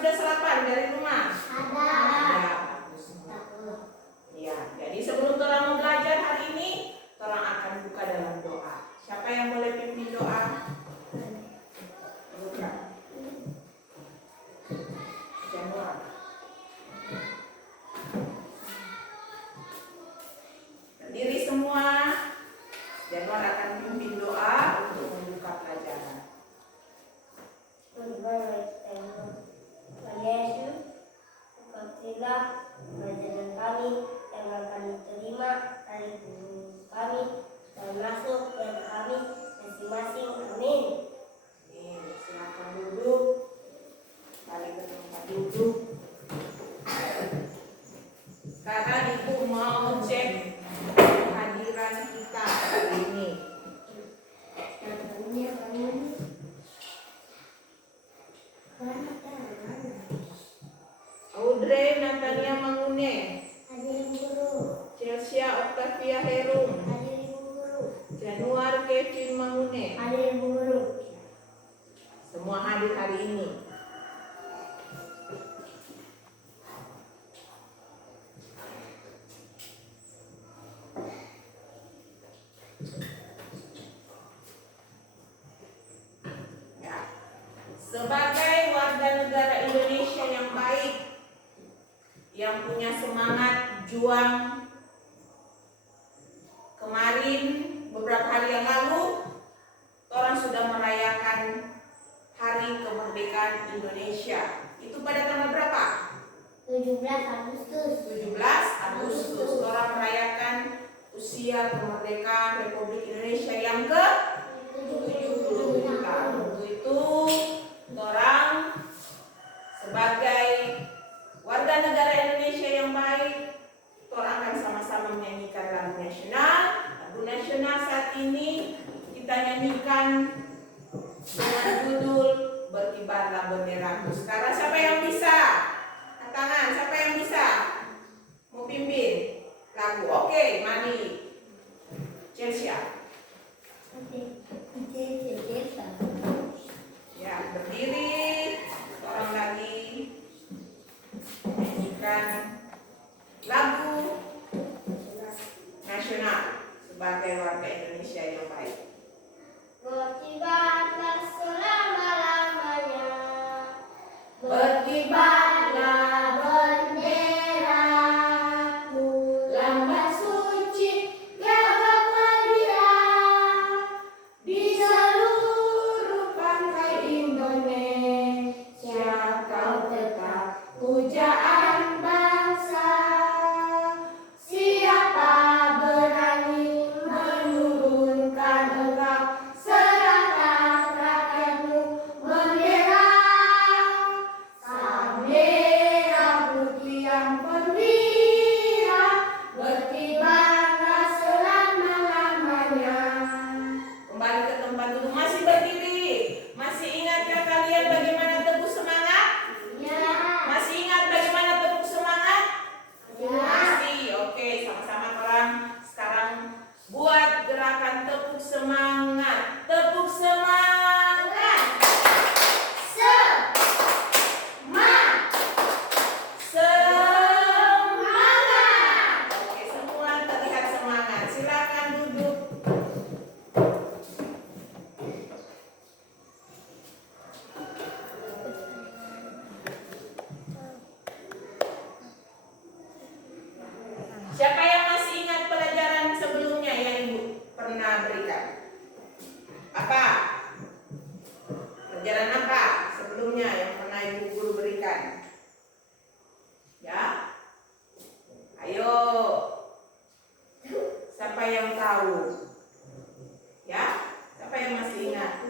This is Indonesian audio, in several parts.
sudah sarapan dari rumah? Ada. Ada. Bagus. Ya, jadi sebelum orang mau belajar hari ini, orang akan buka dalam doa. Siapa yang boleh pimpin doa? Buka. Januar. Berdiri semua. Januar akan pimpin doa untuk membuka pelajaran. Tuhan Yesus, berkatilah pelajaran kami yang akan diterima dari guru kami dan masuk ke kami masing-masing. Amin. Silakan duduk. Balik ke tempat duduk. Sekarang Ibu mau cek kehadiran kita hari ini. Audrey Natania Mangune, Hadir guru. Chelsea Octavia Herum, Hadir guru. Januar Kevin Mangune. Hadir guru. Semua hadir hari ini. Ya. Sebagai warga negara Indonesia yang baik, yang punya semangat juang, kemarin beberapa hari yang lalu orang sudah merayakan Hari Kemerdekaan Indonesia. Itu pada tanggal berapa? 17 Agustus. 17 Agustus. Orang merayakan usia kemerdekaan Republik Indonesia yang ke 70 tahun. Untuk itu orang sebagai warga negara Indonesia yang baik, orang akan sama-sama menyanyikan lagu nasional. Lagu nasional saat ini kita nyanyikan dengan judul Berkibarlah Benderaku. Sekarang siapa yang bisa? Angkat tangan, siapa yang bisa? Mau pimpin lagu? Oke, mari. Chelsea. Ya, berdiri. Orang lagi menyanyikan lagu nasional sebagai warga Indonesia yang baik. Berkibarlah selama-lamanya. Berkibarlah benderaku, lambang suci gagah merdeka di seluruh pantai Indonesia. Kau tetap pujaan bangsa. Siapa berani menurunkan engkau? Serahkan rakyatmu bendera. Sang merah putih yang perwira, berkibarlah selama-lamanya. Kembali ke tempat duduk. Masih berdiri? Masih ingatkah kalian bagaimana tepuk semangat? Ya. Masih ingat bagaimana tepuk semangat? Ya. Masih. Oke, sama-sama orang sekarang buat gerakan tepuk semangat. Tepuk semangat. Semangat. Oke, semua terlihat semangat. Silakan duduk. Siapa yang masih ingat pelajaran sebelumnya yang Ibu pernah berikan? Apa? Pelajaran apa sebelumnya yang pernah Ibu guru berikan? Ya? Ayo. Siapa yang tahu? Ya? Siapa yang masih ingat?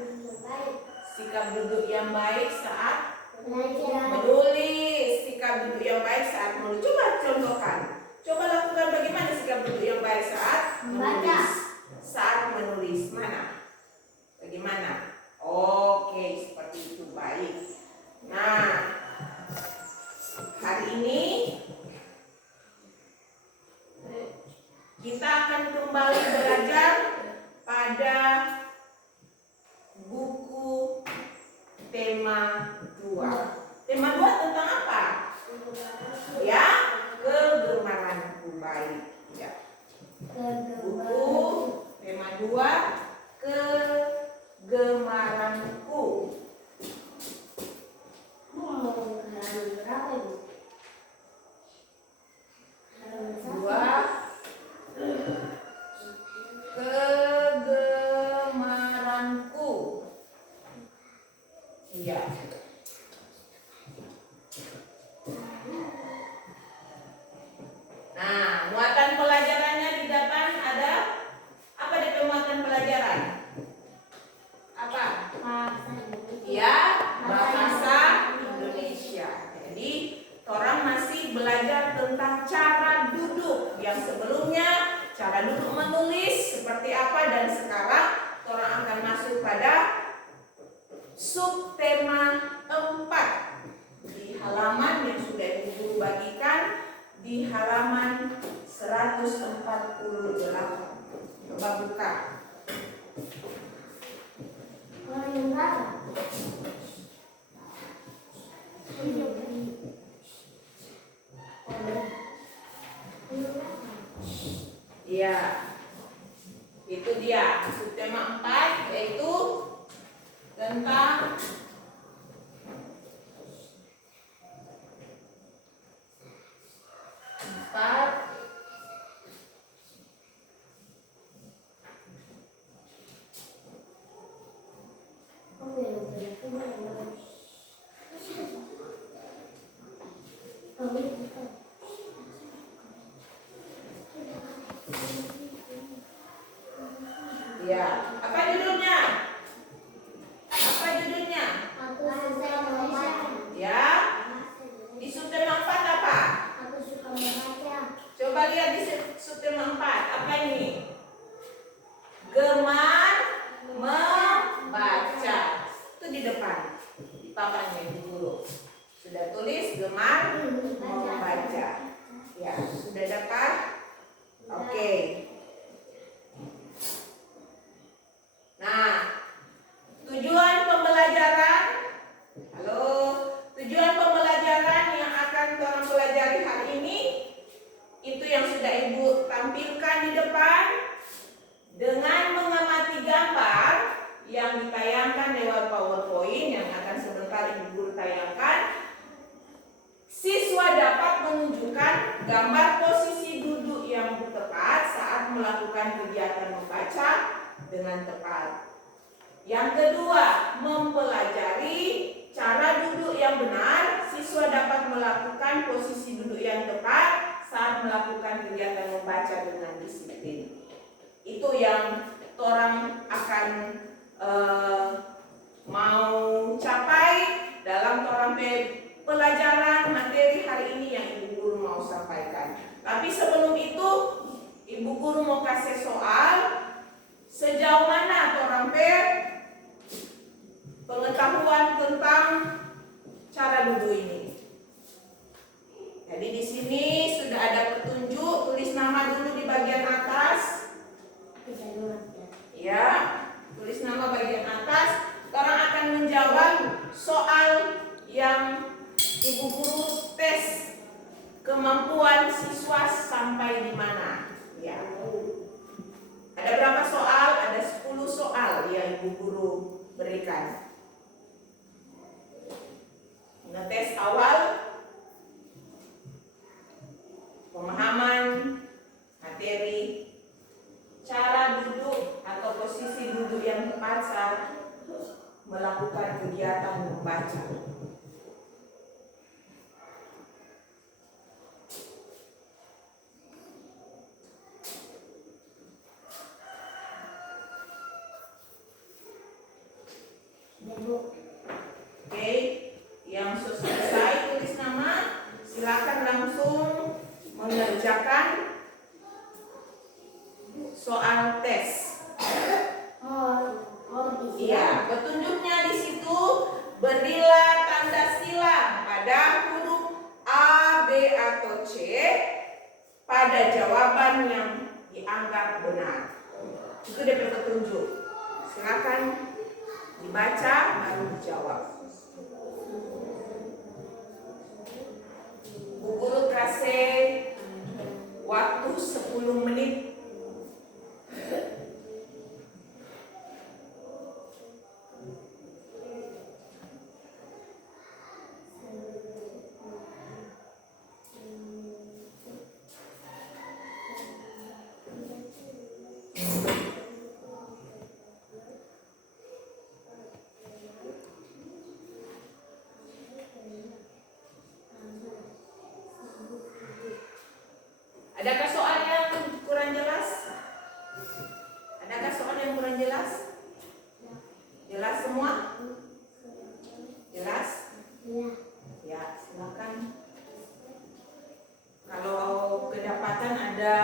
Sikap duduk yang baik saat menulis. Sikap duduk yang baik saat menulis. Coba contohkan. Coba lakukan bagaimana sikap duduk yang baik saat menulis. Saat menulis. Mana? Bagaimana? Oke, seperti itu. Baik. Nah, hari ini kita akan kembali belajar pada buku tema 2. Tema 2 yang sebelumnya, cara duduk menulis seperti apa, dan sekarang orang akan masuk pada subtema 4 di halaman yang sudah Ibu Guru bagikan di halaman 148. Coba buka. Ya, itu dia subtema 4, yaitu tentang ya, apa judulnya? Apa judulnya? Ya, di subtema 4 apa? Coba lihat di subtema 4, apa ini? Gemar membaca. Itu di depan, di papannya Ibu Guru. Sudah tulis gemar membaca. Ya, sudah dapat? Oke. Nah, tujuan pembelajaran. Halo, tujuan pembelajaran yang akan orang pelajari hari ini itu yang sudah Ibu tampilkan di depan dengan mengamati gambar yang ditayangkan lewat PowerPoint yang akan sebentar Ibu Guru tayangkan. Siswa dapat menunjukkan gambar posisi duduk yang tepat saat melakukan kegiatan membaca dengan tepat. Yang kedua, mempelajari cara duduk yang benar. Siswa dapat melakukan posisi duduk yang tepat saat melakukan kegiatan membaca dengan disiplin. Itu yang orang akan mau capai dalam orang pelajaran materi hari ini yang Ibu Guru mau sampaikan. Tapi sebelum itu, Ibu Guru mau kasih soal. Sejauh mana orang pengetahuan tentang cara duduk ini? Jadi di sini sudah ada petunjuk, tulis nama dulu di bagian atas. Ya, tulis nama bagian atas. Orang akan menjawab soal yang Ibu Guru tes kemampuan siswa sampai di mana. Ya. Ada berapa soal? Ada 10 soal yang Ibu Guru berikan. Ngetes awal, pemahaman materi, cara duduk atau posisi duduk yang tepat saat melakukan kegiatan membaca. Oke, yang selesai tulis nama, silakan langsung mengerjakan soal tes. Iya, petunjuknya di situ, berilah tanda silang pada huruf A, B atau C pada jawaban yang dianggap benar. Itu dia petunjuk. Silakan dibaca baru dijawab. Bu Guru kasih waktu 10 menit. Adakah soal yang kurang jelas? Adakah soal yang kurang jelas? Jelas semua? Jelas? Ya, silakan. Kalau kedapatan ada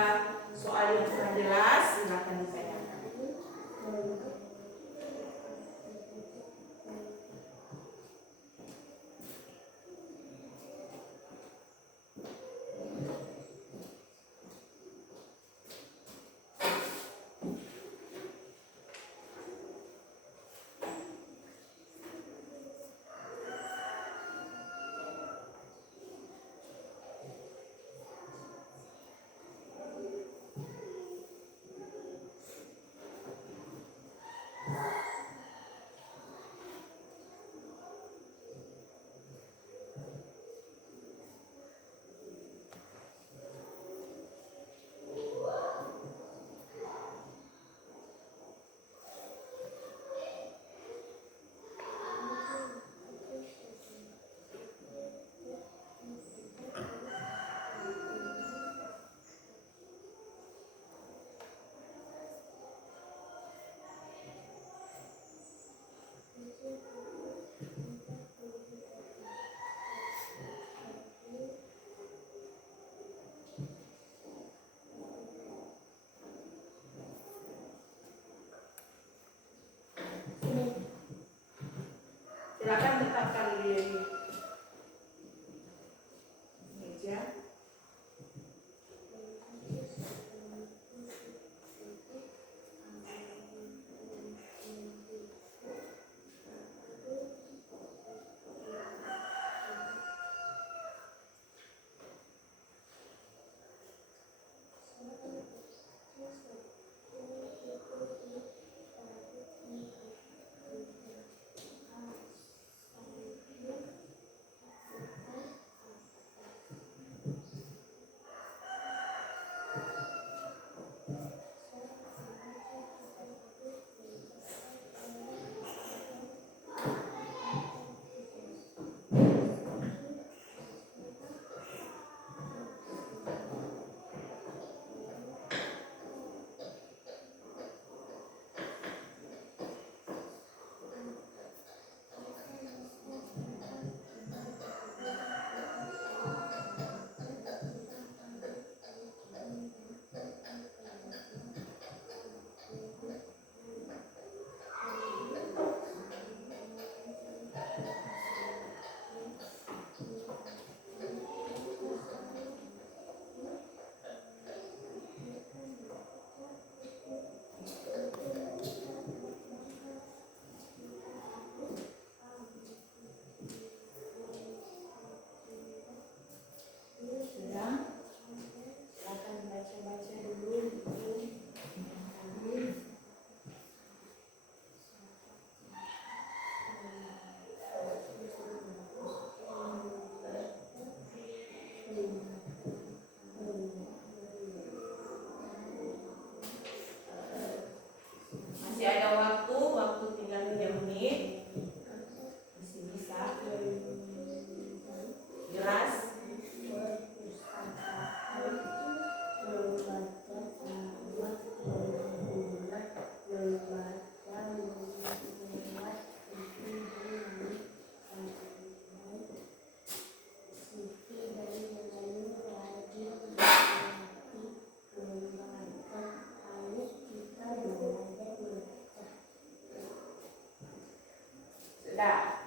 Sudah.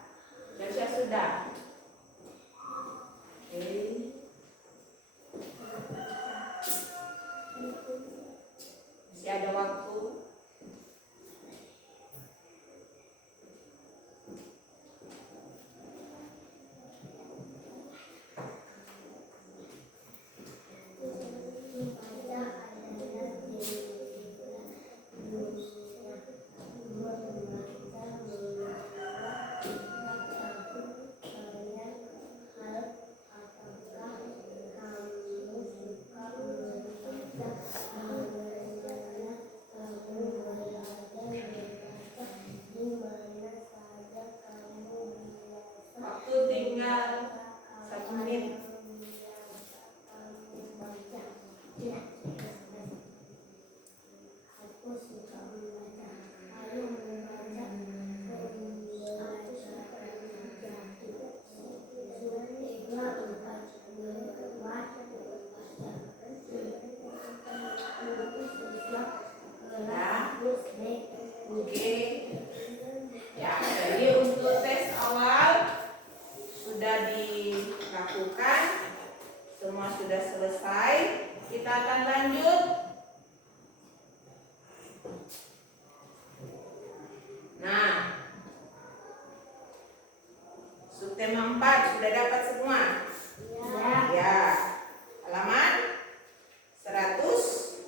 Tasya sudah. Oke. Masih ada waktu. Waktu tinggal 1 menit. Oke. Ya, jadi untuk tes awal sudah dilakukan, semua sudah selesai. Kita akan lanjut. Nah, subtema 4 sudah dapat semua? Ya. Halaman 149.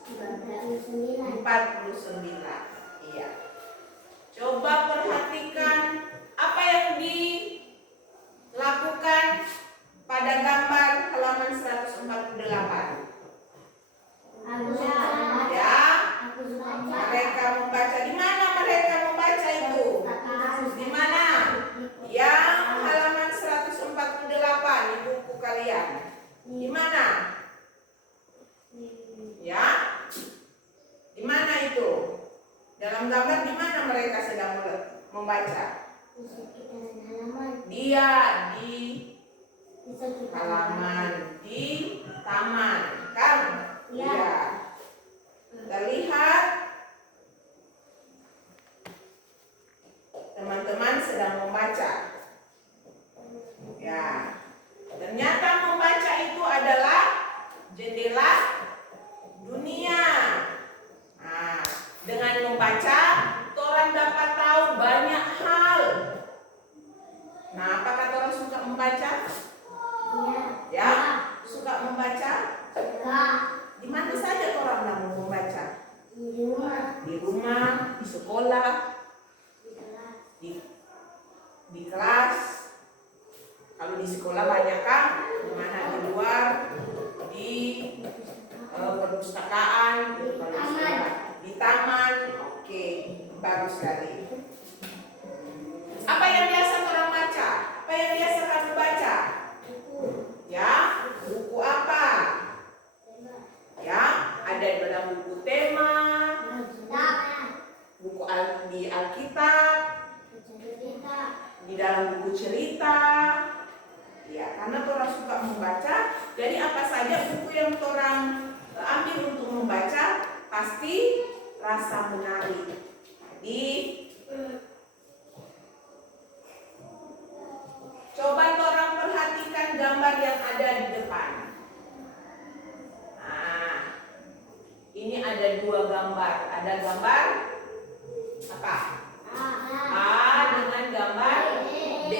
Iya. Coba perhatikan apa yang dilakukan pada gambar halaman 148. Ya, mereka membaca. Di mana mereka membaca itu? Di mana? Yang halaman 148 di buku kalian. Di mana? Ya? Di mana itu? Dalam gambar di mana mereka sedang membaca? Dia di halaman, di taman, kan? Iya. Terlihat teman-teman sedang membaca. Ya. Ternyata membaca itu adalah jendela dunia. Nah, dengan membaca, orang dapat tahu banyak hal. Nah, apakah orang suka membaca? Ya, suka membaca? Di mana saja orang mau membaca? Di rumah, di sekolah, di kelas. Kalau di sekolah banyak kan? Di mana? Di luar, di perpustakaan, di taman. Oke, bagus sekali. Apa yang biasa orang baca? Apa yang biasa kamu baca? Ya, buku apa? Ya, ada dalam buku tema, buku di Alkitab, di dalam buku cerita. Ya, karena orang suka membaca, jadi apa saja buku yang orang ambil untuk membaca pasti rasa menarik. Jadi coba orang perhatikan gambar yang ada di depan. Nah, ini ada 2 gambar. Ada gambar apa? A dengan gambar B.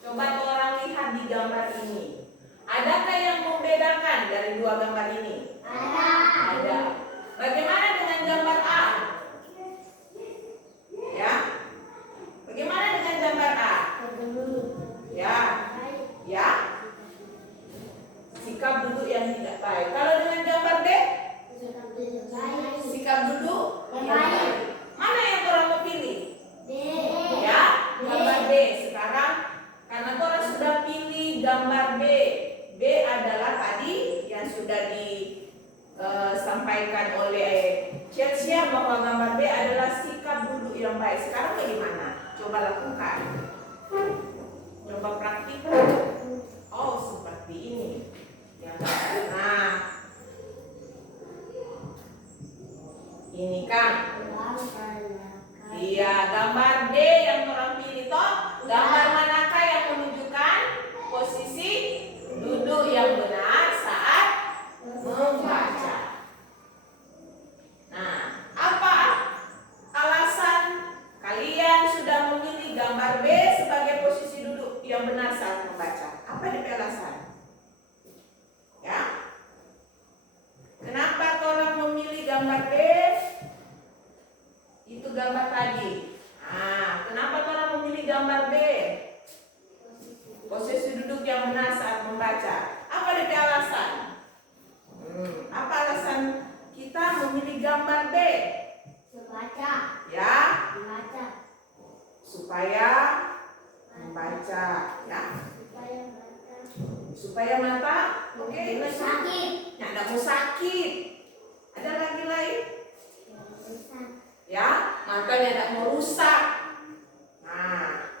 Coba orang lihat di gambar ini. Adakah yang membedakan dari 2 gambar ini? Ada. Bagaimana dengan gambar A? Ya. Bagaimana dengan gambar A? Ya. Ya. Sikap duduk yang tidak baik. Kalau dengan gambar B? Sikap duduk yang baik. Mana yang orang pilih? Ya, gambar B. Sekarang karena orang sudah pilih gambar B. B adalah tadi yang sudah disampaikan oleh Chelsea bahwa gambar B adalah sikap duduk yang baik. Sekarang bagaimana? Coba lakukan. Coba praktikkan. Oh, seperti ini. Nah, ini kan. Iya, gambar D yang orang pilih toh. DP alasan? Ya. Kenapa orang memilih gambar B? Itu gambar tadi. Kenapa orang memilih gambar B? Posisi duduk yang benar saat membaca. Apa DP alasan? Apa alasan kita memilih gambar B? Membaca. Ya. Membaca. Supaya membaca, ya. Supaya mata, oke, sakit. Nggak mau sakit. Ada lagi lain? Ya, matanya tidak mau rusak. Nah,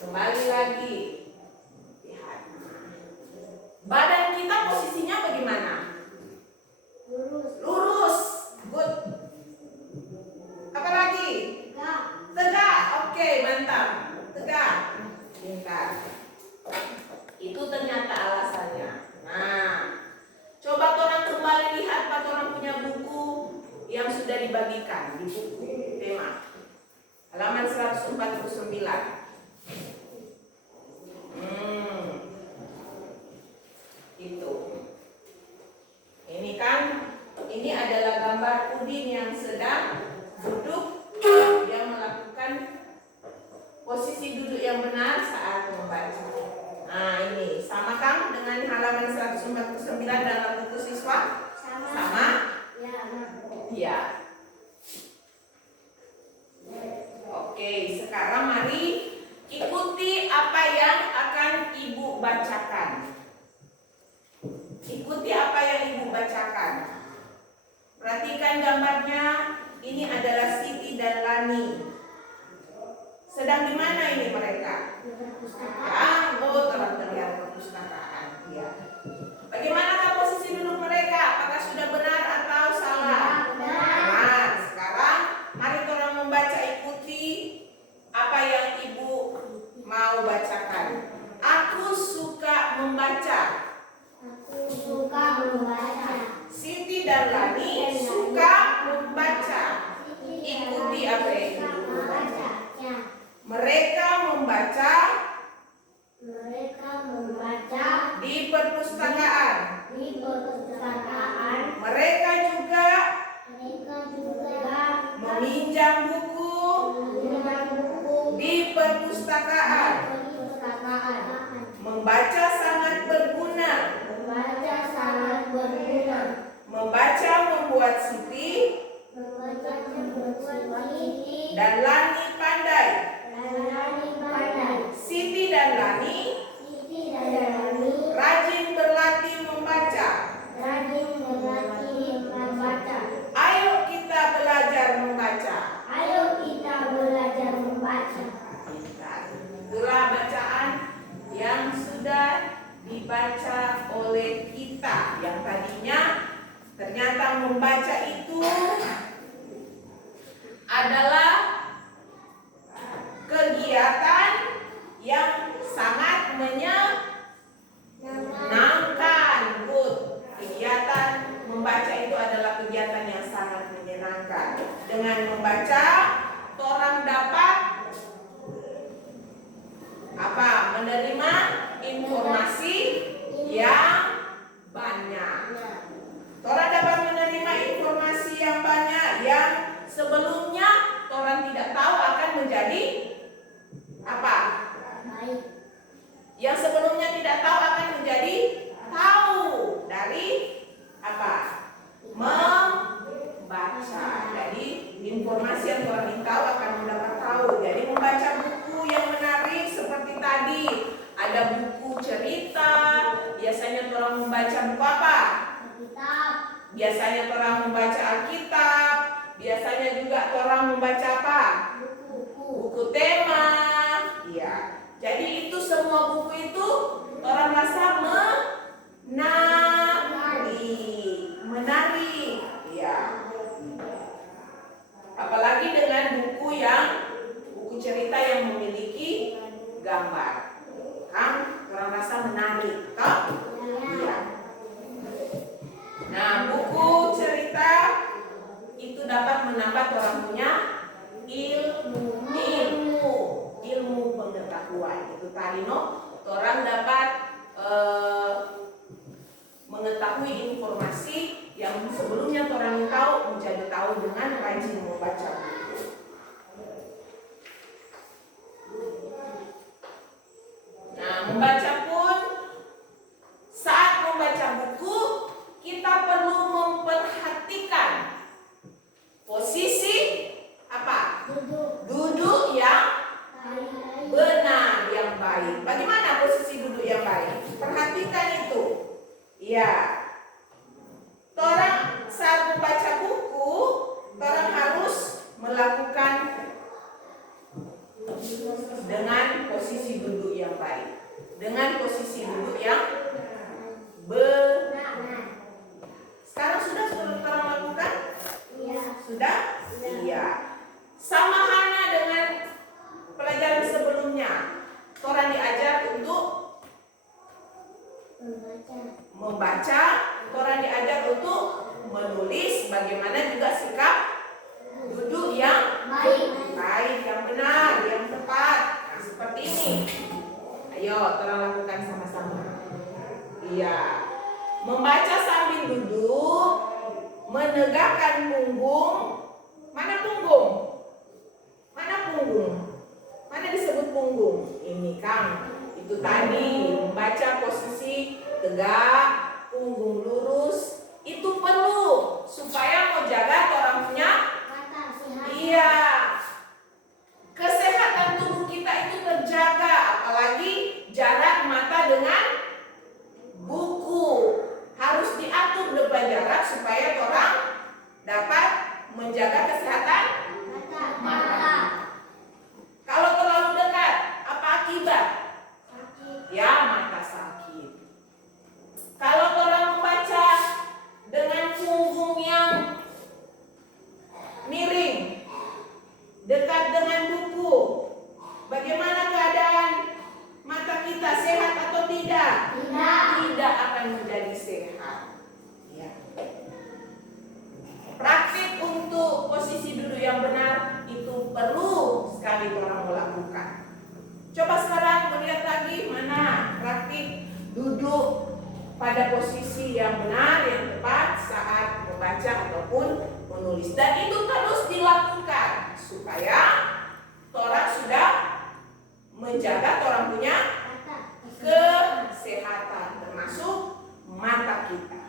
kembali lagi. Lihat. Badan kita posisinya bagaimana? Lurus. Good. Apa lagi? Tegak. Oke, mantap. Tegak. Pintar. Itu ternyata alasannya. Nah, coba orang kembali lihat Pak, orang punya buku yang sudah dibagikan di buku tema halaman 149. Itu. Ini kan, ini adalah gambar Udin yang sedang duduk, dia melakukan posisi duduk yang benar saat membaca. Nah, ini sama kan dengan halaman 149 dalam buku siswa? Sama? Iya. Oke, sekarang mari ikuti apa yang akan Ibu bacakan. Ikuti apa yang Ibu bacakan. Perhatikan gambarnya. Ini adalah Siti dan Lani. Sedang di mana ini mereka? Telah terlihat perpustakaan. Ya. Bagaimanakah posisi duduk mereka? Apakah sudah benar atau salah? Benar. Sekarang mari orang membaca, ikuti apa yang Ibu mau bacakan. Aku suka membaca. Aku suka membaca. Siti dan Lani suka membaca. Ikuti apa yang Ibu baca. Mereka membaca di perpustakaan. Mereka juga meminjam buku di perpustakaan. Membaca sangat berguna. Membaca membuat Siti dan Lani pandai. Siti dan Lani rajin berlatih membaca. Ayo kita belajar membaca. Itulah bacaan yang sudah dibaca oleh kita. Yang tadinya ternyata membaca itu adalah kegiatan yang sangat menyenangkan. Good. Kegiatan membaca itu adalah kegiatan yang sangat menyenangkan. Dengan membaca, orang dapat apa? Menerima informasi yang banyak. Orang dapat menerima informasi yang banyak yang sebelumnya orang tidak tahu akan menjadi apa? Yang sebelumnya tidak tahu akan menjadi tahu dari apa? Membaca. Jadi informasi yang orang tahu akan mendapat tahu. Jadi membaca buku yang menarik seperti tadi. Ada buku cerita. Biasanya orang membaca buku apa? Biasanya orang membaca Alkitab. Biasanya juga orang membaca apa? Buku tema. Ya. Jadi itu semua buku itu orang rasa menarik. Ya. Apalagi dengan buku cerita yang memiliki gambar. Kan orang rasa menarik, toh? Iya. Nah, buku cerita itu dapat menambah orang punya ilmu pengetahuan. Itu tadi orang dapat mengetahui informasi yang sebelumnya orang tahu menjadi tahu dengan rajin membaca buku. Nah, membaca pun saat membaca buku kita perlu memperhatikan posisi apa? Duduk yang benar, yang baik. Bagaimana posisi duduk yang baik? Perhatikan itu. Ya. Orang saat membaca buku, orang harus melakukan dengan posisi duduk yang baik. Dengan posisi duduk yang benar. Sekarang sudah orang lakukan? Iya. Sudah? Iya. Sama halnya dengan pelajaran sebelumnya. Orang diajar untuk membaca, orang diajar untuk menulis, bagaimana juga sikap duduk yang baik, yang benar, yang tepat. Nah, seperti ini. Ayo, orang lakukan sama-sama. Iya. Membaca sambil duduk, menegakkan punggung. Mana punggung? Mana punggung? Mana disebut punggung? Ini Kang. Itu tadi membaca posisi tegak, punggung lurus. Itu perlu supaya mau jaga orang punya iya. Kesehatan tubuh kita itu terjaga, apalagi jarak mata dengan buku. Harus diatur depan jarak supaya orang dapat menjaga kesehatan mata. Kalau terlalu dekat, apa akibat? Ya, mata sakit. Kalau orang membaca dengan punggung yang miring, dekat dengan buku, bagaimana keadaan mata kita, sehat atau tidak? Tidak akan menjadi sehat. Ya. Praktik untuk posisi duduk yang benar itu perlu sekali orang melakukan. Coba sekarang melihat lagi mana praktik duduk pada posisi yang benar, yang tepat saat membaca ataupun menulis. Dan itu terus dilakukan supaya orang sudah menjaga orang punya kesehatan, termasuk mata kita.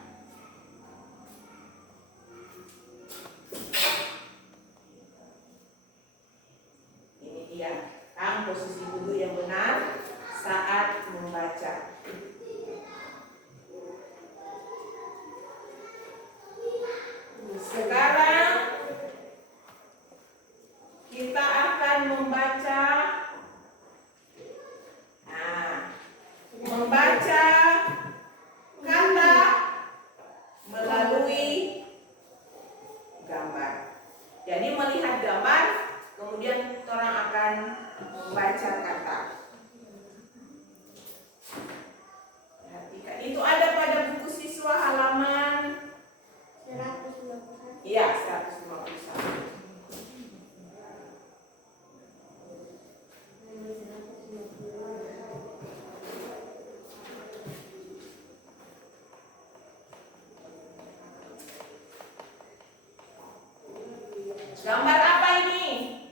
Ini dia posisi duduk yang benar saat membaca. Sekarang kita akan membaca. Nah, membaca kata melalui gambar. Jadi melihat gambar, kemudian orang akan membaca kata. Perhatikan, itu ada pada buku siswa halaman 151. Iya, 151. Gambar apa ini?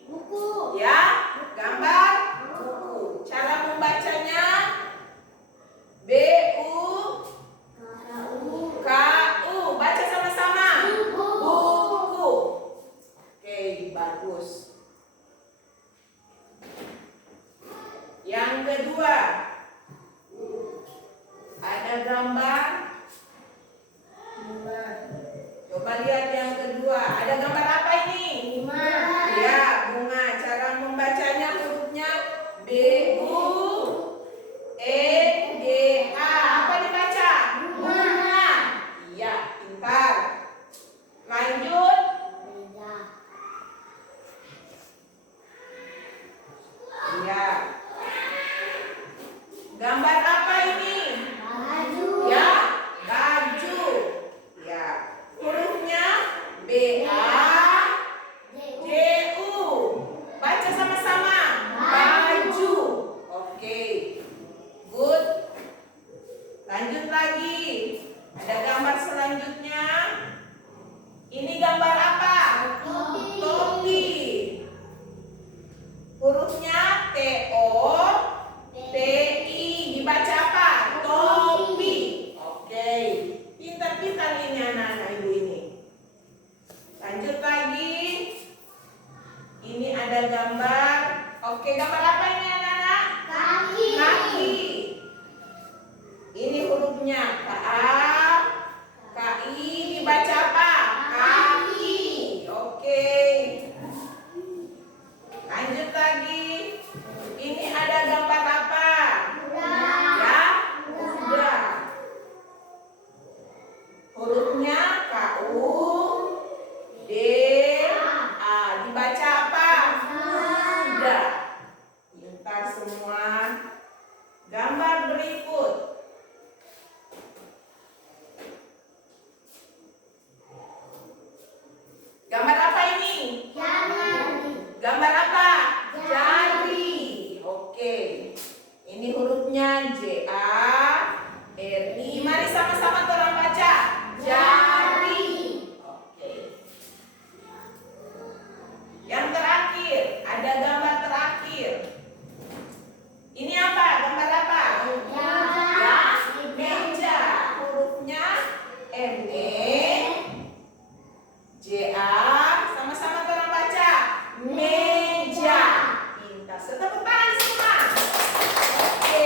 Buku. Ya, gambar buku. Cara membacanya B-U-K-U. Baca sama-sama. Buku. Oke, bagus. Yang kedua, ada gambar. Coba lihat yang kedua. Ada gambar apa ini? Bunga. Ya, bunga. Cara membacanya hurufnya B-U-E-G-A. Apa dibaca? Bunga. Iya, pintar. Lanjut. Iya. Gambar apa ini? Baju. Ya, berikut. Gambar apa ini? Gambar apa? Jari. Oke. Ini hurufnya JARI. Mari sama-sama orang baca. Jari. Oke. Yang terakhir, ada gambar terakhir. Ini apa? Gambar apa? Meja. Hurufnya MEJA. Sama-sama orang baca. Meja. Pintar. Tepuk tangan semua. Oke.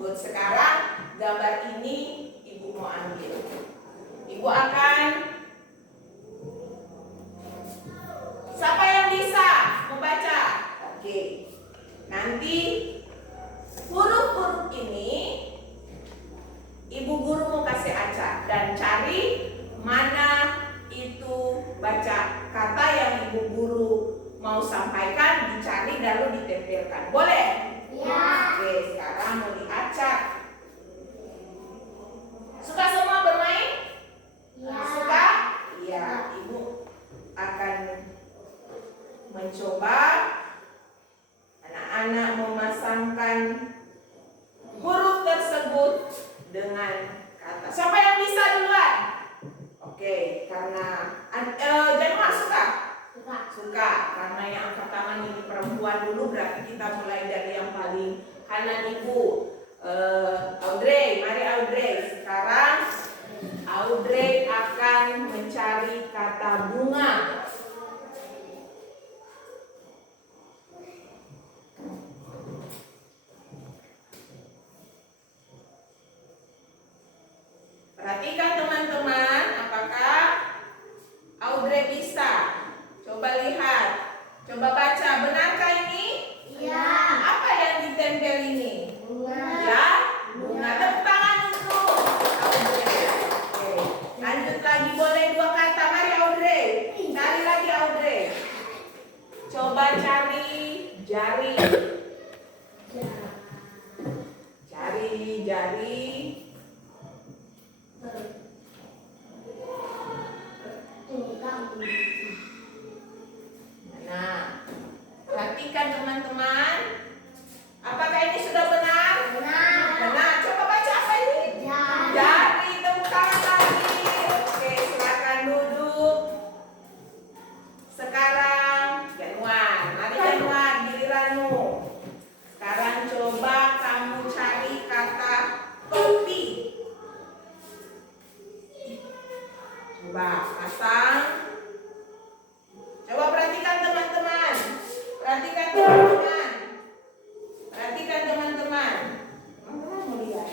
Buat sekarang gambar ini Ibu mau ambil. Ibu akan, siapa yang bisa membaca? Oke. Nanti huruf-huruf ini Ibu guru mau kasih acak dan cari mana itu baca kata yang Ibu guru mau sampaikan, dicari lalu ditempelkan. Boleh? Ya. Oke, sekarang mau diacak. Suka semua bermain? Ya. Suka? Iya, Ibu akan mencoba anak-anak memasangkan huruf tersebut dengan kata. Siapa yang bisa duluan? Oke, karena Januar suka? Suka, karena yang angkat tangan ini perempuan dulu, berarti kita mulai dari yang paling kanan Ibu. Audrey, mari Audrey. Sekarang Audrey akan mencari kata bunga. Perhatikan teman-teman, apakah Audrey bisa? Coba lihat, coba baca. Benarkah ini? Ya. Apa yang ditempel ini? Bunga. Ya, bunga. Tepuk tangan untuk Audrey. Oke, lanjut lagi, boleh dua kata. Mari Audrey, cari lagi Audrey. Coba cari jari. Jari. Nah, perhatikan teman-teman. Apakah ini sudah benar? Benar. Coba baca apa ini? Jari. Tepuk tangan lagi. Oke, silakan duduk. Sekarang Januar. Mari Januar, giliranmu. Sekarang coba kamu cari kata topi. Coba pasang. Coba perhatikan teman-teman. Perhatikan teman-teman. Perhatikan teman-teman. Teman-teman mau lihat.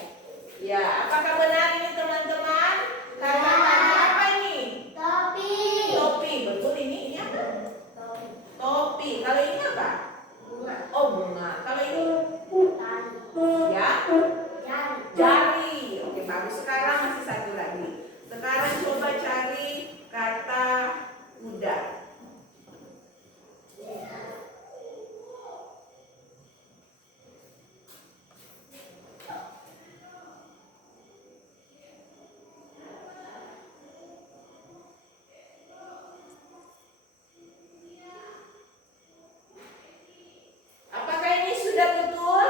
Ya, apakah benar ini teman-teman? Kata apa ini? Topi. Topi. Betul, ini apa? Topi. Kalau ini apa? Bunga. Oh, bunga. Kalau ini? Ya. Jari. Jari. Oke, bagus. Sekarang masih satu lagi. Sekarang coba cari kata kuda. Apakah ini sudah betul?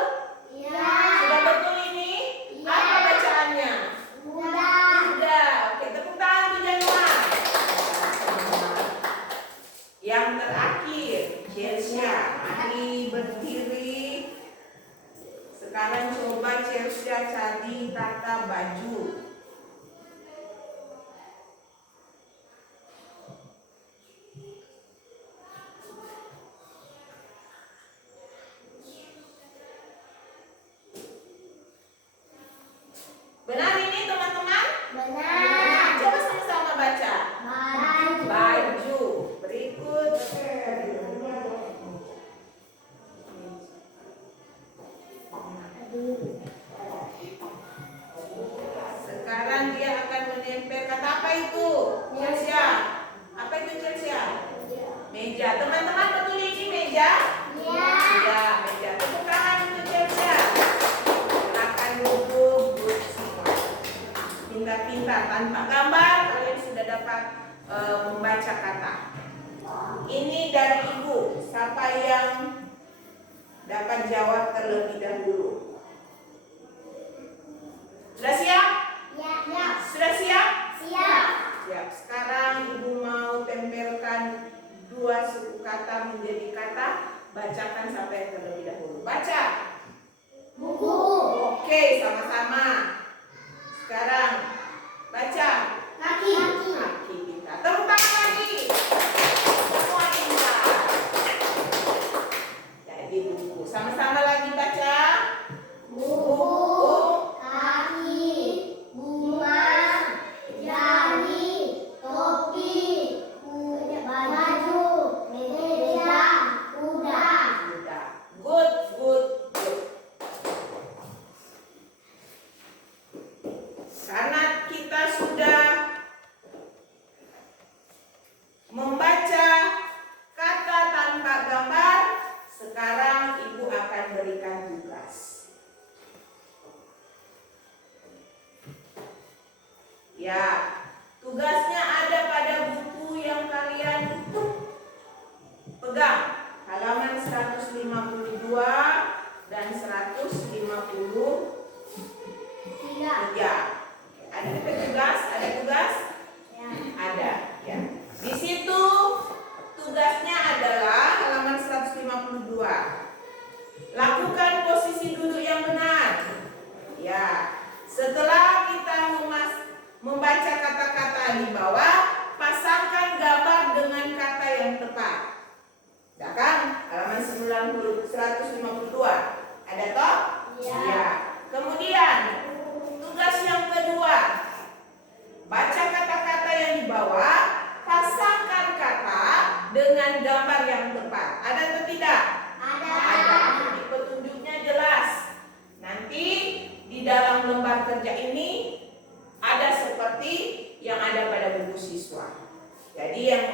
Ya. Sudah betul ini? Ya. Apa bacaannya? Kuda. Kuda. Oke, tepuk tangan untuk Januar. Yang terakhir, Chelsea. Mari berdiri. Sekarang coba Chelsea cari kata baju. Benar ini teman-teman? Benar. Coba sama-sama baca. Baju. Baju. Berikut. tanpa gambar kalian sudah dapat membaca kata. Ini dari ibu. Siapa yang dapat jawab terlebih dahulu? Sudah siap? Ya. Sudah siap? Siap. Siap. Sekarang ibu mau tempelkan dua suku kata menjadi kata. Bacakan sampai terlebih dahulu. Baca. Buku. Oke, sama-sama. Sekarang baca. Kaki. Kaki kita. Tepuk tangan lagi. Semua pintar. Jadi buku. Sama-sama lagi baca. Buku. Kaki. Bunga. Jari. Topi. Baju. Meja. Kuda. Sudah. Good, good, good. Karena kita sudah membaca kata tanpa gambar, sekarang ibu akan berikan tugas. Ya, tugasnya ada pada buku yang kalian pegang. Halaman 152 dan 153. Ada tugas? Ada, ya. Di situ tugasnya adalah halaman 152. Lakukan posisi duduk yang benar. Ya. Setelah kita membaca kata-kata di bawah, pasangkan gambar dengan kata yang tepat. Ya kan? Halaman 152. Ada toh? Ya. Kemudian tugas yang kedua, baca kata-kata yang di bawah, pasangkan kata dengan gambar yang tepat. Ada atau tidak? Ada. Jadi petunjuknya jelas. Nanti di dalam lembar kerja ini ada seperti yang ada pada buku siswa. Jadi yang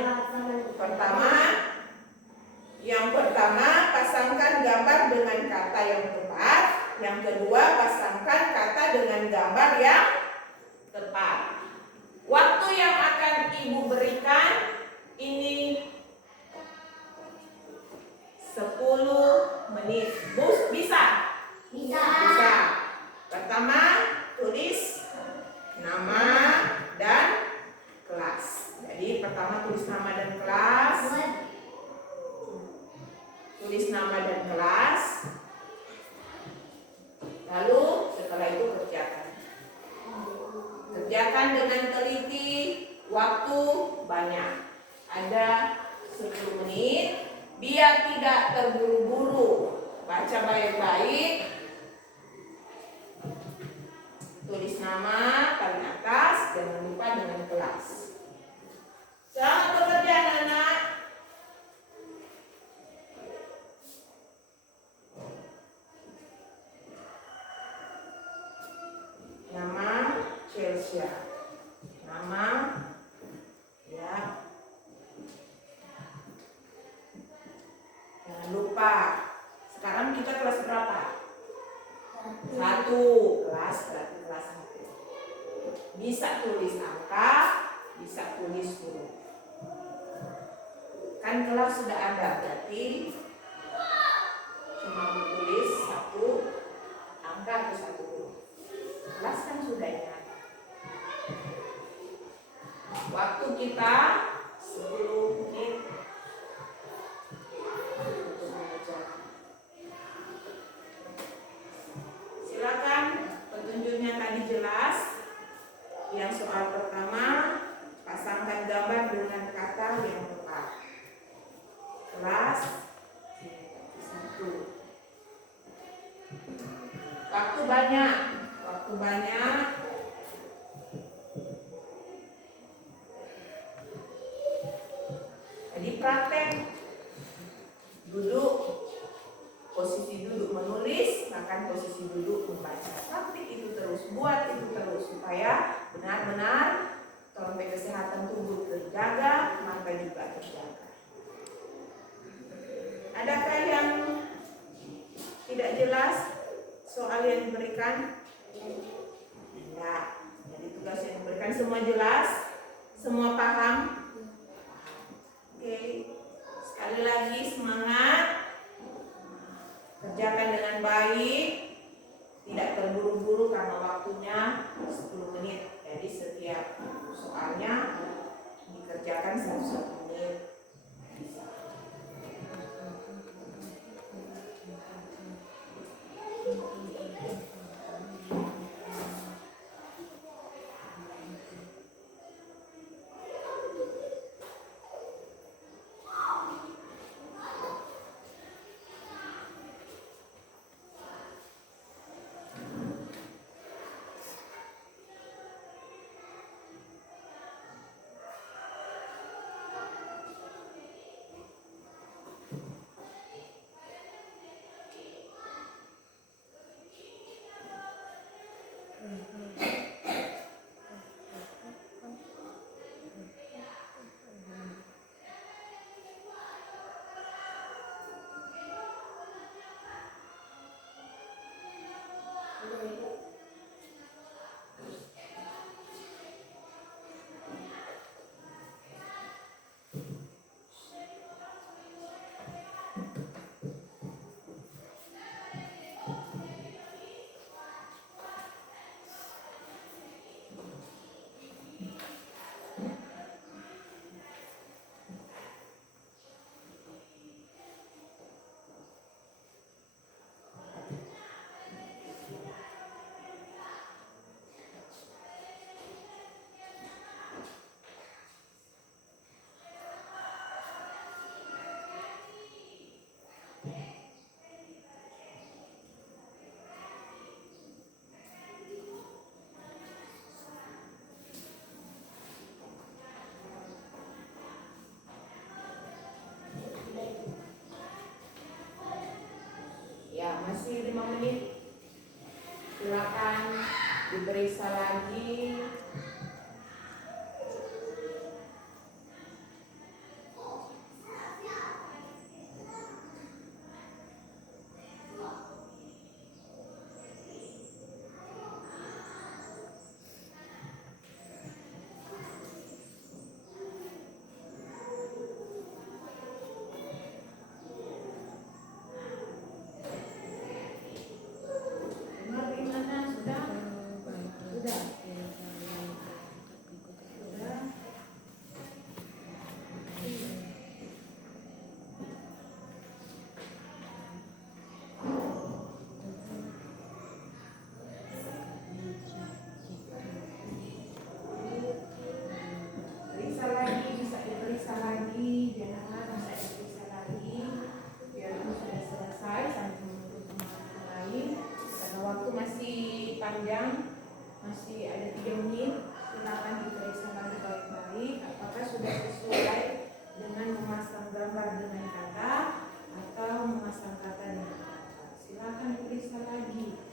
pertama pasangkan gambar dengan kata yang tepat. Yang kedua, pasangkan kata dengan gambar yang tepat. Waktu yang akan ibu berikan ini 10 menit. Bisa? Bisa. Pertama, tulis nama dan kelas. Jadi pertama tulis nama dan kelas. Tulis nama dan kelas. Lalu setelah itu kerjakan dengan teliti. Waktu banyak, ada 10 menit. Biar tidak terburu-buru, baca baik-baik. Tulis nama paling atas, jangan lupa dengan kelas. Selamat bekerja anak-anak. Nama Chelsea. Nama ya. Jangan lupa. Sekarang kita kelas berapa? 1. Kelas 1. Bisa tulis angka, bisa tulis huruf. Kan kelas sudah ada, berarti cuma tulis 1 angka atau 1 huruf. Kelas kan sudah ada. Waktu kita 10 menit. Silakan, petunjuknya tadi jelas. Yang soal pertama, pasangkan gambar dengan kata yang tepat. Kelas 1. Waktu banyak. Jadi praktek duduk, posisi duduk menulis, bahkan posisi duduk membaca. Praktik itu terus, buat itu terus supaya benar-benar sampai kesehatan tubuh terjaga, mata juga terjaga. Adakah yang tidak jelas soal yang diberikan? Ya, Jadi tugas yang diberikan semua jelas, semua paham. Oke, sekali lagi semangat, kerjakan dengan baik, tidak terburu-buru karena waktunya 10 menit. Jadi setiap soalnya dikerjakan 1 menit. Ya, masih 5 menit. Silakan diperiksa lagi. Dengar gimana? Sudah? Sudah. Periksa lagi, bisa diperiksa lagi, jangan bisa diperiksa lagi. Biar itu sudah selesai sampai menutup teman lain. Karena waktu masih panjang, masih ada 3 menit. Silakan diperiksa lagi baik-baik. Apakah sudah sesuai dengan memasang gambar dengan kata atau memasang kata dengan kata? Silakan diperiksa lagi.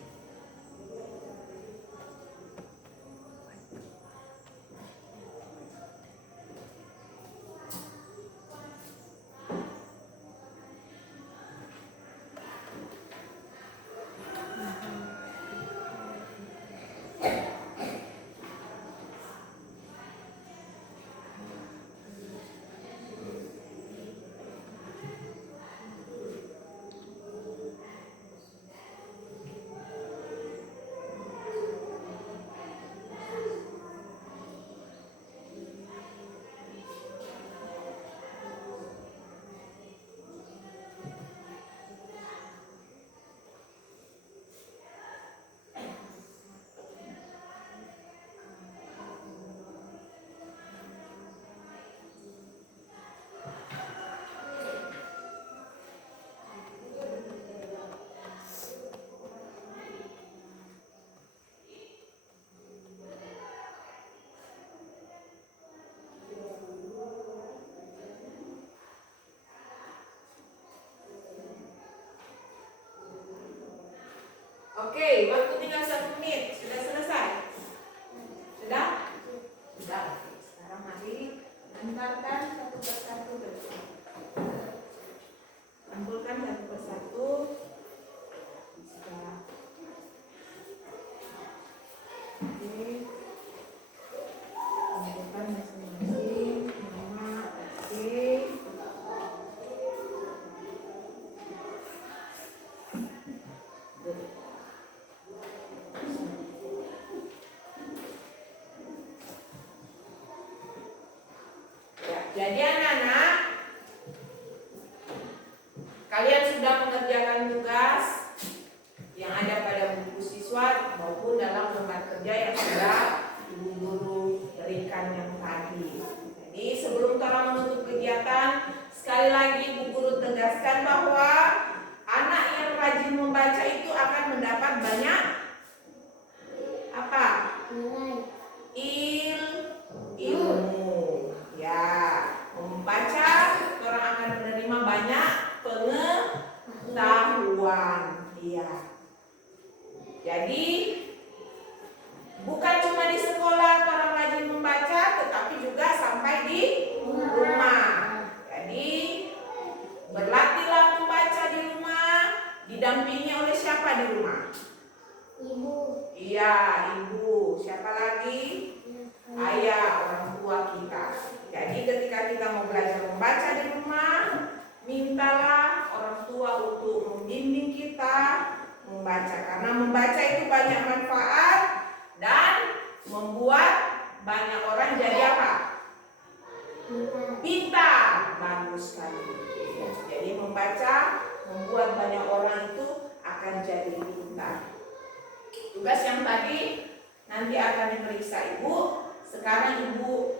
Oke, waktu tinggal 1 menit. Sudah selesai? Sudah? Sudah. Oke. Sekarang mari antarkan satu persatu ke depan. Kumpulkan satu persatu. Bisa. Oke. Jadi anak-anak, kalian sudah mengerjakan tugas yang ada pada buku siswa maupun dalam lembar kerja yang sudah ibu guru berikan yang tadi. Jadi sebelum Tora menutup kegiatan, sekali lagi ibu guru tegaskan bahwa anak yang rajin membaca itu akan mendapat banyak apa? Ilmu. Ya, membaca orang akan menerima banyak pengetahuan. Iya. Jadi bukan cuma di sekolah orang rajin membaca, tetapi juga sampai di rumah. Jadi berlatihlah membaca di rumah, didampingi oleh siapa di rumah? Ibu. Iya, ibu. Siapa lagi? Ayah, orang tua kita. Jadi ketika kita mau belajar membaca di rumah, mintalah orang tua untuk membimbing kita membaca. Karena membaca itu banyak manfaat dan membuat banyak orang jadi apa? Pintar. Bagus sekali. Jadi membaca membuat banyak orang itu akan jadi pintar. Tugas yang tadi nanti akan diperiksa ibu. Sekarang ibu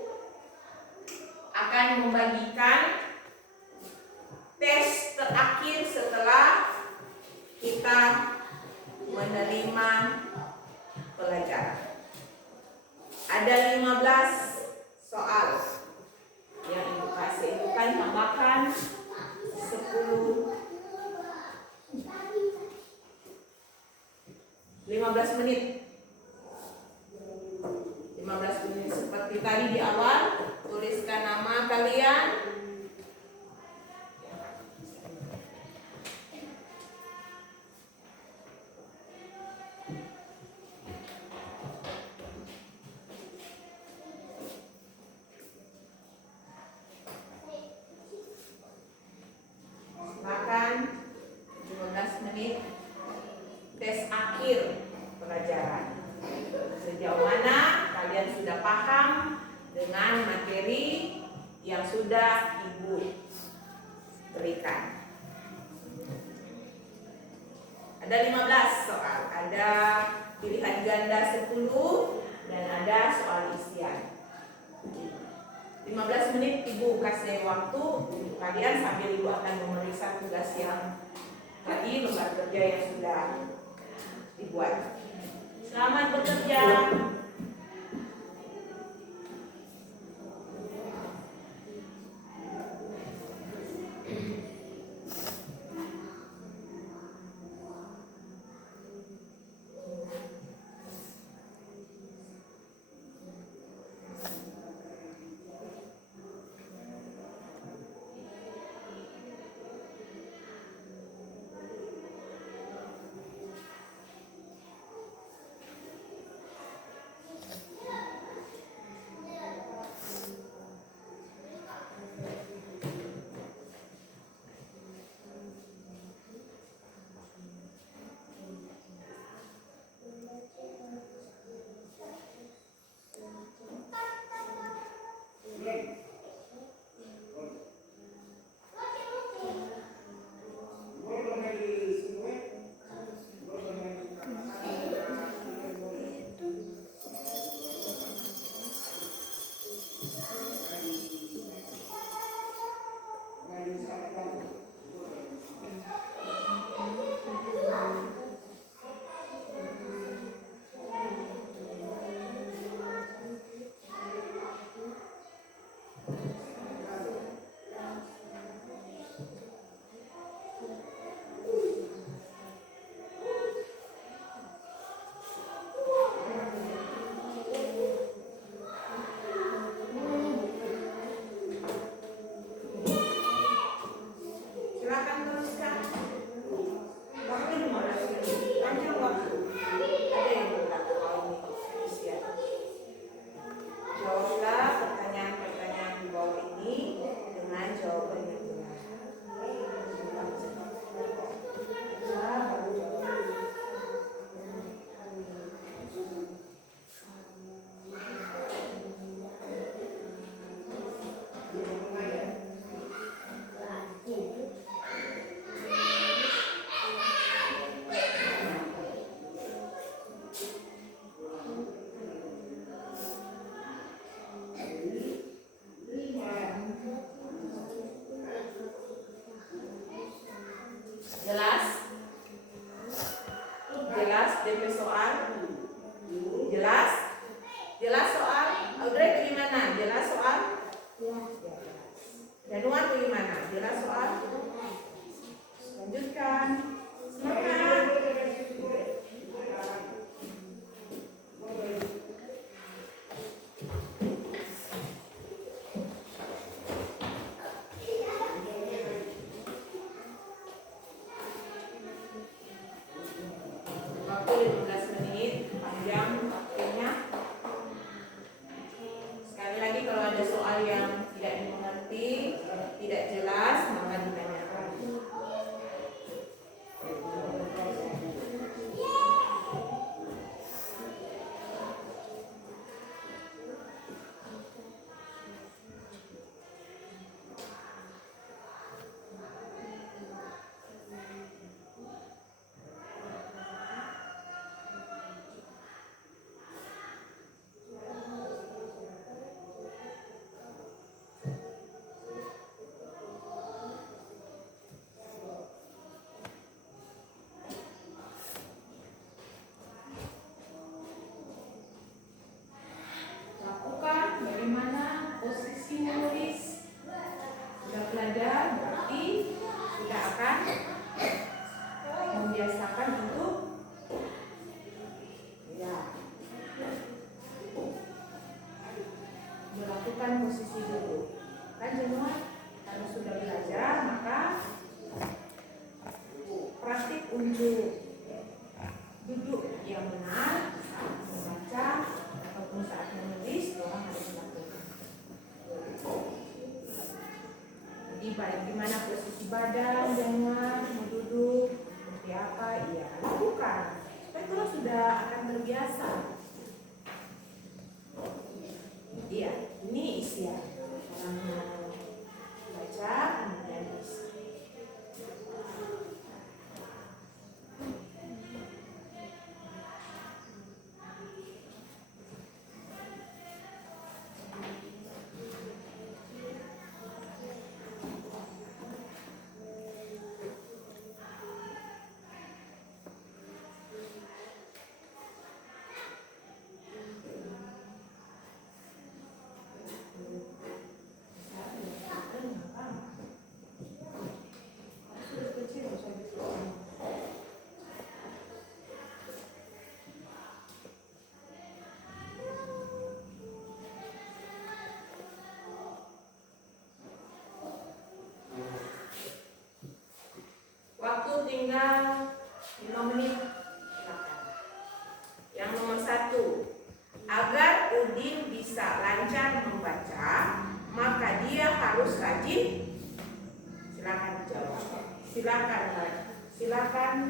akan membagikan tes terakhir setelah kita menerima pelajaran. Ada 15 soal yang ibu kasih. Ibu kan tambahkan 15 menit. 15 menit seperti tadi di awal, tuliskan nama kalian. Silakan 15 menit tes akhir pelajaran. Sejauh mana kalian sudah paham dengan materi yang sudah ibu berikan? Ada 15 soal, ada pilihan ganda 10 dan ada soal isian. 15 menit ibu kasih waktu untuk kalian sambil ibu akan memeriksa tugas yang tadi, lembar kerja yang sudah dibuat. Selamat bekerja. posisi duduk. Kan semua harus sudah belajar, maka praktik unjuk duduk yang benar saat membaca ataupun saat menulis, orang harus lakukan. Jadi bagaimana posisi badan, jangan mau duduk seperti apa, iya lakukan. Supaya kalau sudah akan terbiasa. Iya, ini isian. Orang mau baca, kemudian isi. Waktu tinggal 5 menit. Silakan. Yang nomor 1, agar Udin bisa lancar membaca, maka dia harus rajin. Silakan jawab. Silakan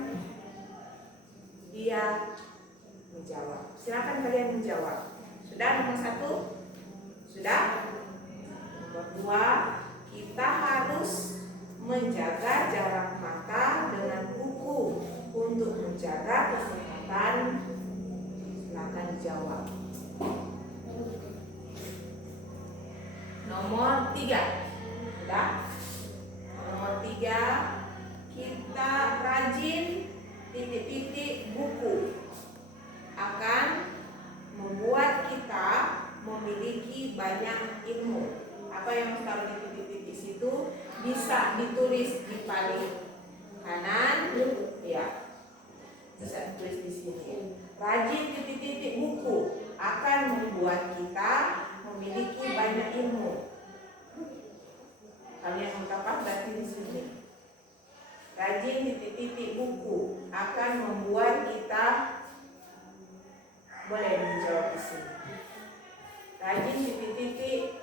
dia menjawab. Silakan kalian menjawab. Sudah nomor 1? Sudah? Nomor 2, kita harus menjaga jarak mata dengan buku untuk menjaga kesehatan. Silakan jawab. Nomor 3. Sudah? Nomor 3, kita rajin titik-titik buku akan membuat kita memiliki banyak ilmu. Apa yang harus taruh di titik-titik situ? Bisa ditulis di paling kanan, ya. Bisa ditulis di sini. Rajin titik-titik buku akan membuat kita memiliki banyak ilmu. Kalian mengungkapkan berarti di sini. Rajin titik-titik buku akan membuat kita, boleh dijawab di sini. Rajin titik-titik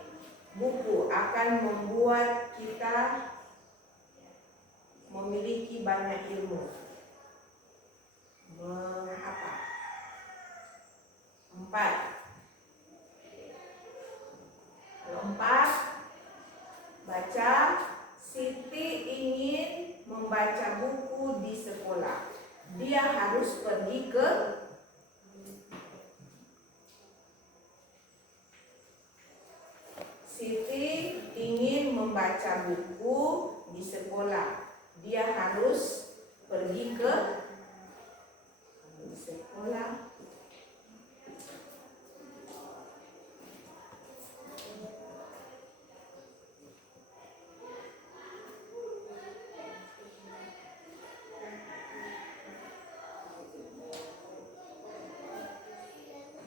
buku akan membuat kita memiliki banyak ilmu. Apa? 4. Kalau 4, baca. Siti ingin membaca buku di sekolah. Dia harus pergi ke Siti ingin membaca buku di sekolah. Dia harus pergi ke sekolah.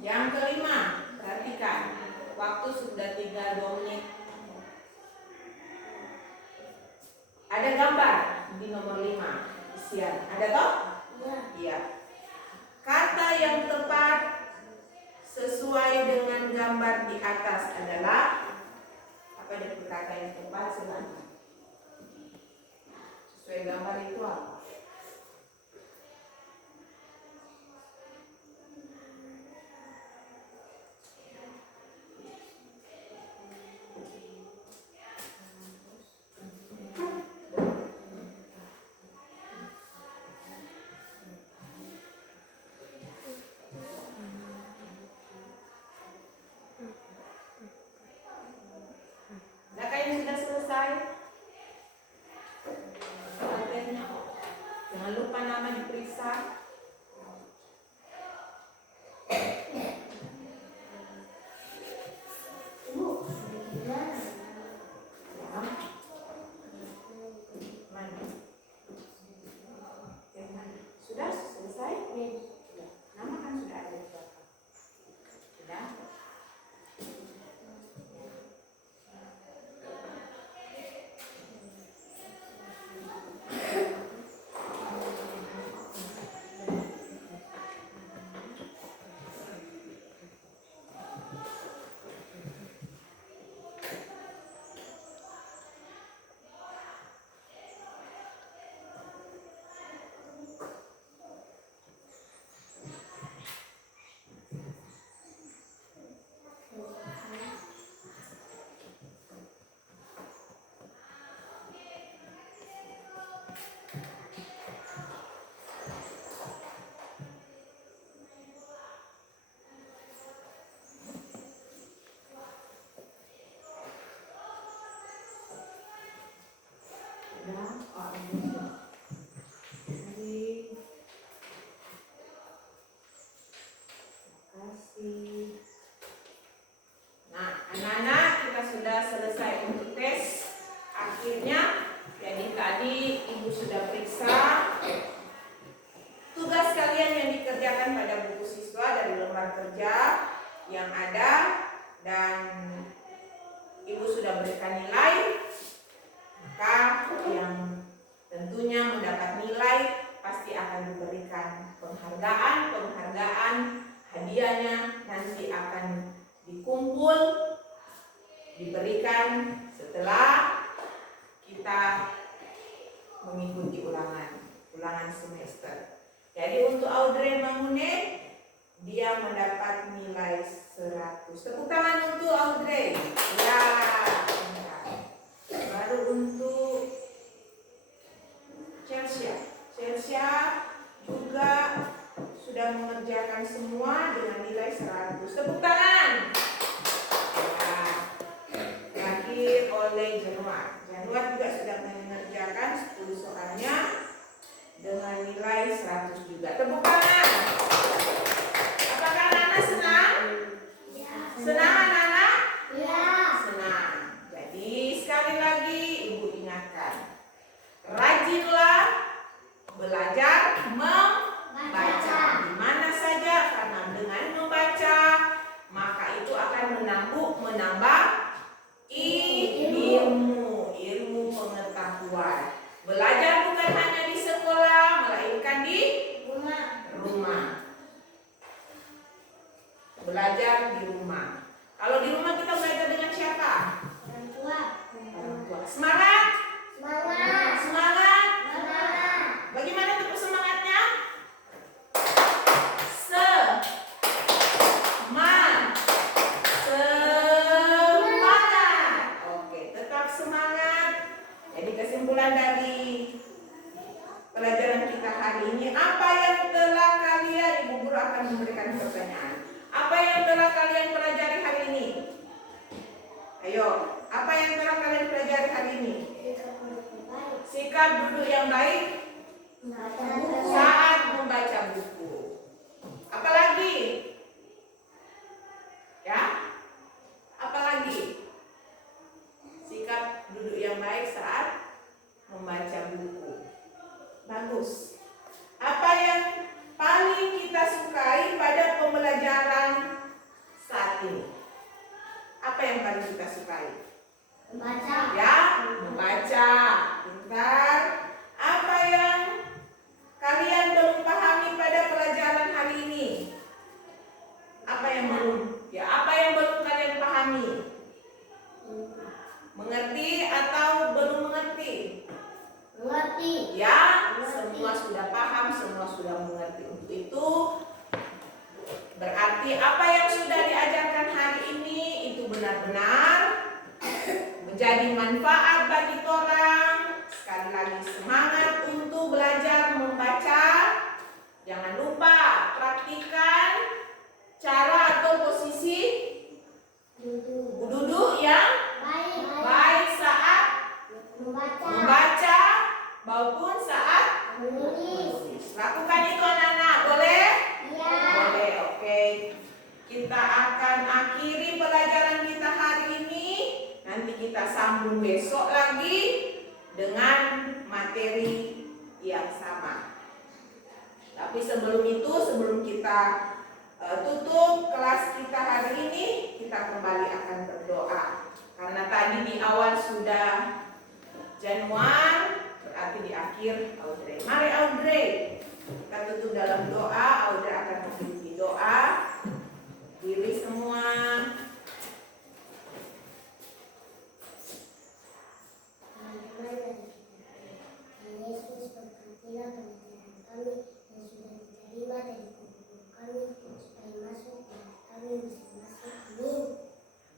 Yang kelima, perhatikan. Waktu sudah tinggal 2 menit. Ada gambar di nomor 5 isian. Ada toh? Iya. Kata yang tepat sesuai dengan gambar di atas adalah apa? Ada kata yang tepat sesuai gambar itu apa? Nah, kayaknya sudah selesai kontennya. kasih. Nah, anak-anak, kita sudah selesai untuk tes akhirnya. Jadi tadi Ibu sudah periksa tugas kalian yang dikerjakan pada buku siswa dari lembar kerja yang ada, dan Ibu sudah berikan nilai. Maka yang tentunya mendapat nilai pasti akan diberikan penghargaan. Hadiahnya nanti akan dikumpul, diberikan setelah kita mengikuti ulangan semester. Jadi untuk Audrey Mangune, dia mendapat nilai 100. Tepuk tangan untuk Audrey. Ya. Baru untuk Chelsea juga sudah mengerjakan semua dengan nilai 100. Tepuk tangan. Ya. Terakhir oleh Januar juga sudah mengerjakan 10 soalnya dengan nilai 100 juga. Tepuk tangan. Apakah anak-anak senang? Ya. Senang anak-anak? Ya. Senang. Jadi sekali lagi Ibu ingatkan, rajinlah belajar membaca di mana saja, karena dengan membaca maka itu akan menambah ilmu pengetahuan. Belajar bukan hanya di sekolah, melainkan di rumah. Belajar di rumah. Kalau di rumah kita belajar dengan siapa? Orang tua. Semangat. Semangat. Bagaimana tepuk semangatnya? Semangat. Oke, tetap semangat. Jadi kesimpulan dari pelajaran kita hari ini, apa yang telah kalian, Ibu Guru akan memberikan pertanyaan. Apa yang telah kalian pelajari hari ini? Ayo, apa yang telah kalian pelajari hari ini? Sikap duduk yang baik saat membaca buku. Apalagi? Ya? Apalagi? Sikap duduk yang baik saat membaca buku. Bagus. Apa yang paling kita sukai pada pembelajaran saat ini? Apa yang paling kita sukai? Membaca. Ya, membaca. Pintar. Apa yang kalian belum pahami pada pelajaran hari ini? Apa yang belum? Ya, apa yang belum kalian pahami? Mengerti atau belum mengerti? Mengerti. Ya, semua sudah paham, semua sudah mengerti. Untuk itu berarti apa yang sudah diajarkan hari ini itu benar-benar menjadi manfaat bagi orang. Sekali lagi semangat untuk belajar membaca. Jangan lupa praktikan cara atau posisi duduk yang baik saat membaca maupun saat menulis. Lakukan itu anak-anak, boleh? Iya. Boleh, oke. Kita akan akhiri pelajaran kita hari ini. Nanti kita sambung besok lagi dengan materi yang sama. Tapi sebelum itu, sebelum kita tutup kelas kita hari ini, kita kembali akan berdoa. Karena tadi di awal sudah Januar, berarti di akhir Audrey. Mari Audrey, kita tutup dalam doa. Audrey akan mengikuti doa. Diri semua. Yesus, berkatilah pelajaran kami yang sudah diterima dari guru kami, supaya masuk dan kami bisa masuk.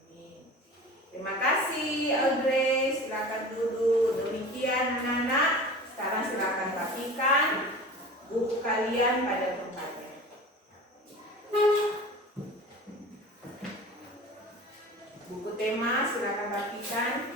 Amin. Amin. Terima kasih Audrey. Silakan duduk. Demikian anak-anak. Sekarang silakan rapikan buku kalian pada tempatnya. Buku tema silakan rapikan.